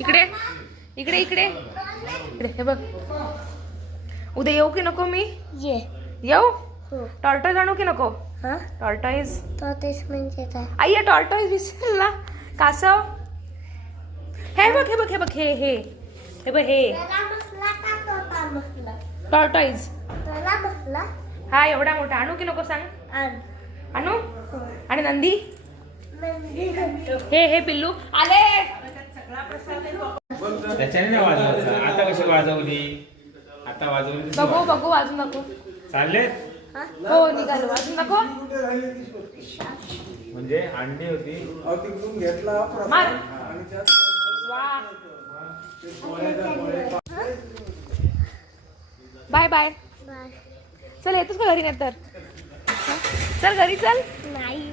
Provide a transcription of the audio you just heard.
इकडे इकडे इकडे इकडे हे बघ. उद्या येऊ की नको मी? ये. येऊ? हो. टॉर्टॉइज आणू की नको? हा? टॉर्टॉइज टॉर्टॉइज म्हणजे काय? आई टॉर्टॉइज विसरला. कासव. हे बघ हे बघ हे बघ हे हे हे बघ हे त्याला बसला का तोता बसला? टॉर्टॉइज. त्याला बसला? हा एवढा मोठा आणू की नको सांग? आण. आणू? आणि नंदी? नंदी घंटो. हे हे पिल्लू आले. त्याच्याने नाही वाजवलं. आता कशी वाजवली? आता वाजवली तशी बघू वाजवली. बघू वाजून नको. चालले हा? हो निघालो वाजून नको. म्हणजे अंडी होती. मार. वा. Bye bye. बाय. चल येतोस का घरी नंतर? चल घरी चल. नाही.